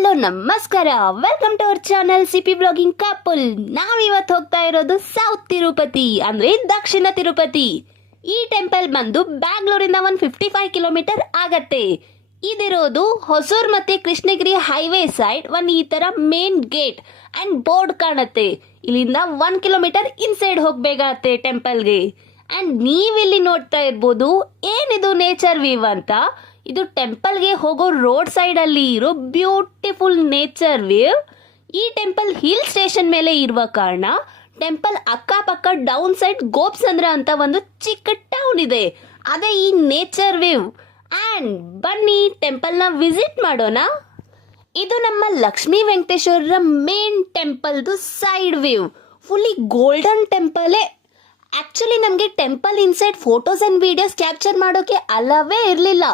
Hello ನಮಸ್ಕಾರ, welcome to our channel CP blogging couple. ನಾವಿವತ್ತು ಹೋಗ್ತಾ ಇರೋದು ಸೌತ್ ತಿರುಪತಿ ಅಂದ್ರೆ ದಕ್ಷಿಣ ತಿರುಪತಿ. ಈ ಟೆಂಪಲ್ ಬಂದು ಬ್ಯಾಂಗ್ಳೂರಿಂದ 155 ಕಿಲೋಮೀಟರ್ ಆಗತ್ತೆ. ಇದಿರೋದು ಹೊಸೂರ್ ಮತ್ತೆ ಕೃಷ್ಣಗಿರಿ ಹೈವೇ ಸೈಡ್. ಈ ತರ ಮೇನ್ ಗೇಟ್ ಅಂಡ್ ಬೋರ್ಡ್ ಕಾಣತ್ತೆ. ಇಲ್ಲಿಂದ 1 ಕಿಲೋಮೀಟರ್ ಇನ್ಸೈಡ್ ಹೋಗ್ಬೇಕಾಗತ್ತೆ ಟೆಂಪಲ್ಗೆ. ಅಂಡ್ ನೀವಿಲ್ಲಿ ನೋಡ್ತಾ ಇರ್ಬೋದು ಏನಿದು ನೇಚರ್ ವ್ಯೂ ಅಂತ. ಇದು ಟೆಂಪಲ್ಗೆ ಹೋಗೋ ರೋಡ್ ಸೈಡ್ ಅಲ್ಲಿ ಇರೋ ಬ್ಯೂಟಿಫುಲ್ ನೇಚರ್ ವ್ಯೂ. ಈ ಟೆಂಪಲ್ ಹಿಲ್ ಸ್ಟೇಷನ್ ಮೇಲೆ ಇರುವ ಕಾರಣ ಟೆಂಪಲ್ ಅಕ್ಕಪಕ್ಕ ಡೌನ್ ಸೈಡ್ ಗೋಪ್ಸಂದ್ರ ಅಂತ ಒಂದು ಚಿಕ್ಕ ಟೌನ್ ಇದೆ. ಅದೇ ಈ ನೇಚರ್ ವ್ಯೂ. ಅಂಡ್ ಬನ್ನಿ ಟೆಂಪಲ್ ನ ವಿಸಿಟ್ ಮಾಡೋಣ. ಇದು ನಮ್ಮ ಲಕ್ಷ್ಮೀ ವೆಂಕಟೇಶ್ವರ ಮೇನ್ ಟೆಂಪಲ್ದು ಸೈಡ್ ವ್ಯೂ. ಫುಲ್ಲಿ ಗೋಲ್ಡನ್ ಟೆಂಪಲೇ. ಆಕ್ಚುಲಿ ನಮಗೆ temple inside photos and videos capture ಮಾಡೋಕೆ ಅಲ್ಲವೇ ಇರಲಿಲ್ಲ.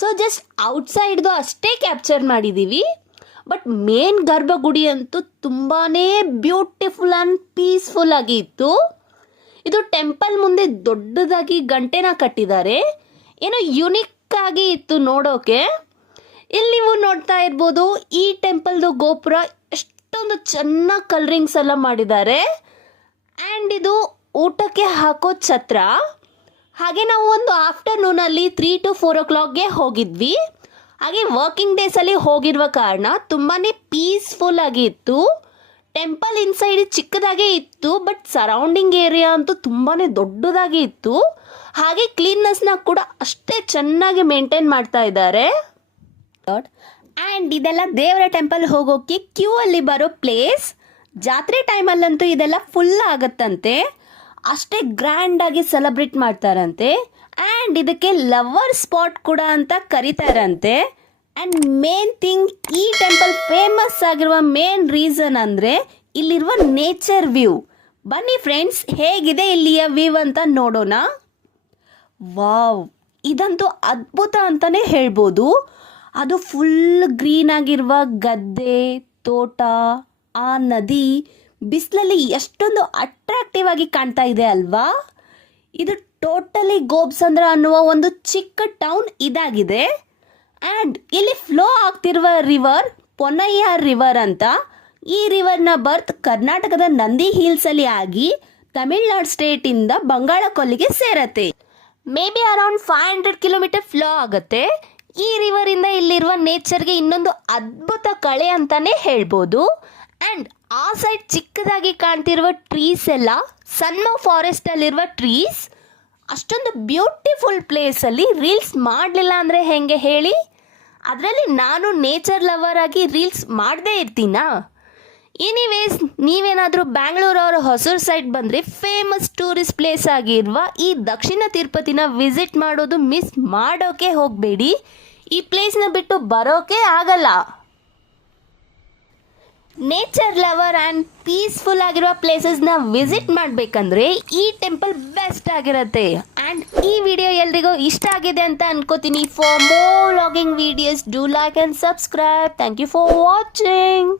ಸೊ ಜಸ್ಟ್ ಔಟ್ಸೈಡ್ದು ಅಷ್ಟೇ ಕ್ಯಾಪ್ಚರ್ ಮಾಡಿದ್ದೀವಿ. ಬಟ್ ಮೇನ್ ಗರ್ಭಗುಡಿ ಅಂತೂ ತುಂಬಾ ಬ್ಯೂಟಿಫುಲ್ ಆ್ಯಂಡ್ ಪೀಸ್ಫುಲ್ ಆಗಿ ಇತ್ತು. ಇದು ಟೆಂಪಲ್ ಮುಂದೆ ದೊಡ್ಡದಾಗಿ ಗಂಟೆನ ಕಟ್ಟಿದ್ದಾರೆ. ಏನೋ ಯುನಿಕ್ ಆಗಿ ಇತ್ತು ನೋಡೋಕೆ. ಇಲ್ಲಿ ನೀವು ನೋಡ್ತಾ ಇರ್ಬೋದು ಈ ಟೆಂಪಲ್ದು ಗೋಪುರ ಎಷ್ಟೊಂದು ಚೆನ್ನಾಗಿ ಕಲರಿಂಗ್ಸ್ ಎಲ್ಲ ಮಾಡಿದ್ದಾರೆ. ಆ್ಯಂಡ್ ಇದು ಊಟಕ್ಕೆ ಹಾಕೋ ಛತ್ರ. ಹಾಗೆ ನಾವು ಒಂದು ಆಫ್ಟರ್ನೂನಲ್ಲಿ 3 to 4 o'clockಗೆ ಹೋಗಿದ್ವಿ. ಹಾಗೆ ವರ್ಕಿಂಗ್ ಡೇಸಲ್ಲಿ ಹೋಗಿರುವ ಕಾರಣ ತುಂಬಾ ಪೀಸ್ಫುಲ್ ಆಗಿ ಇತ್ತು. ಟೆಂಪಲ್ ಇನ್ಸೈಡ್ ಚಿಕ್ಕದಾಗೇ ಇತ್ತು, ಬಟ್ ಸರೌಂಡಿಂಗ್ ಏರಿಯಾ ಅಂತೂ ತುಂಬಾ ದೊಡ್ಡದಾಗಿ ಇತ್ತು. ಹಾಗೆ ಕ್ಲೀನ್ನೆಸ್ನ ಕೂಡ ಅಷ್ಟೇ ಚೆನ್ನಾಗಿ ಮೇಂಟೈನ್ ಮಾಡ್ತಾ ಇದ್ದಾರೆ. ಆ್ಯಂಡ್ ಇದೆಲ್ಲ ದೇವರ ಟೆಂಪಲ್ ಹೋಗೋಕ್ಕೆ ಕ್ಯೂ ಅಲ್ಲಿ ಬರೋ ಪ್ಲೇಸ್. ಜಾತ್ರೆ ಟೈಮಲ್ಲಂತೂ ಇದೆಲ್ಲ ಫುಲ್ ಆಗುತ್ತಂತೆ. ಅಷ್ಟೇ ಗ್ರ್ಯಾಂಡ್ ಆಗಿ ಸೆಲೆಬ್ರೇಟ್ ಮಾಡ್ತಾರಂತೆ. ಆ್ಯಂಡ್ ಇದಕ್ಕೆ ಲವರ್ ಸ್ಪಾಟ್ ಕೂಡ ಅಂತ ಕರೀತಾರಂತೆ. ಆ್ಯಂಡ್ ಮೇನ್ ಥಿಂಗ್, ಈ ಟೆಂಪಲ್ ಫೇಮಸ್ ಆಗಿರುವ ಮೇನ್ ರೀಸನ್ ಅಂದರೆ ಇಲ್ಲಿರುವ ನೇಚರ್ ವ್ಯೂ. ಬನ್ನಿ ಫ್ರೆಂಡ್ಸ್, ಹೇಗಿದೆ ಇಲ್ಲಿಯ ವ್ಯೂ ಅಂತ ನೋಡೋಣ. ವಾವ್, ಇದಂತೂ ಅದ್ಭುತ ಅಂತಲೇ ಹೇಳ್ಬೋದು. ಅದು ಫುಲ್ ಗ್ರೀನ್ ಆಗಿರುವ ಗದ್ದೆ, ತೋಟ, ಆ ನದಿ ಬಿಸಿಲಲ್ಲಿ ಎಷ್ಟೊಂದು ಅಟ್ರಾಕ್ಟಿವ್ ಆಗಿ ಕಾಣ್ತಾ ಇದೆ ಅಲ್ವಾ. ಇದು ಟೋಟಲಿ ಗೋಪ್ಸಂದ್ರ ಅನ್ನುವ ಒಂದು ಚಿಕ್ಕ ಟೌನ್ ಇದಾಗಿದೆ. ಆ್ಯಂಡ್ ಇಲ್ಲಿ ಫ್ಲೋ ಆಗ್ತಿರುವ ರಿವರ್ ಪೊನ್ನಯ್ಯ ರಿವರ್ ಅಂತ. ಈ ರಿವರ್ನ ಬರ್ತ್ ಕರ್ನಾಟಕದ ನಂದಿ ಹಿಲ್ಸಲ್ಲಿ ಆಗಿ ತಮಿಳ್ನಾಡು ಸ್ಟೇಟಿಂದ ಬಂಗಾಳ ಕೊಲ್ಲಿಗೆ ಸೇರತ್ತೆ. Maybe around 500 kilometre flow ಆಗುತ್ತೆ. ಈ ರಿವರಿಂದ ಇಲ್ಲಿರುವ ನೇಚರ್ಗೆ ಇನ್ನೊಂದು ಅದ್ಭುತ ಕಳೆ ಅಂತಾನೆ ಹೇಳ್ಬೋದು. ಆ್ಯಂಡ್ ಆ ಸೈಡ್ ಚಿಕ್ಕದಾಗಿ ಕಾಣ್ತಿರುವ ಟ್ರೀಸ್ ಎಲ್ಲ ಸಣ್ಣ ಫಾರೆಸ್ಟಲ್ಲಿರುವ ಟ್ರೀಸ್. ಅಷ್ಟೊಂದು ಬ್ಯೂಟಿಫುಲ್ ಪ್ಲೇಸಲ್ಲಿ ರೀಲ್ಸ್ ಮಾಡಲಿಲ್ಲ ಅಂದರೆ ಹೆಂಗೆ ಹೇಳಿ. ಅದರಲ್ಲಿ ನಾನು ನೇಚರ್ ಲವರ್ ಆಗಿ ರೀಲ್ಸ್ ಮಾಡದೇ ಇರ್ತೀನಾ. ಎನಿವೇಸ್, ನೀವೇನಾದರೂ ಬ್ಯಾಂಗ್ಳೂರು ಅವರ ಹೊಸೂರು ಸೈಡ್ ಬಂದರೆ ಫೇಮಸ್ ಟೂರಿಸ್ಟ್ ಪ್ಲೇಸ್ ಆಗಿರುವ ಈ ದಕ್ಷಿಣ ತಿರುಪತಿನ ವಿಸಿಟ್ ಮಾಡೋದು ಮಿಸ್ ಮಾಡೋಕೆ ಹೋಗಬೇಡಿ. ಈ ಪ್ಲೇಸ್ನ ಬಿಟ್ಟು ಬರೋಕೆ ಆಗಲ್ಲ. ನೇಚರ್ ಲವರ್ ಆ್ಯಂಡ್ ಪೀಸ್ಫುಲ್ ಆಗಿರುವ ಪ್ಲೇಸಸ್ನ ವಿಸಿಟ್ ಮಾಡಬೇಕಂದ್ರೆ ಈ ಟೆಂಪಲ್ ಬೆಸ್ಟ್ ಆಗಿರುತ್ತೆ. ಆ್ಯಂಡ್ ಈ ವಿಡಿಯೋ ಎಲ್ರಿಗೂ ಇಷ್ಟ ಆಗಿದೆ ಅಂತ ಅನ್ಕೋತೀನಿ. For more vlogging videos do like and subscribe. Thank you for watching.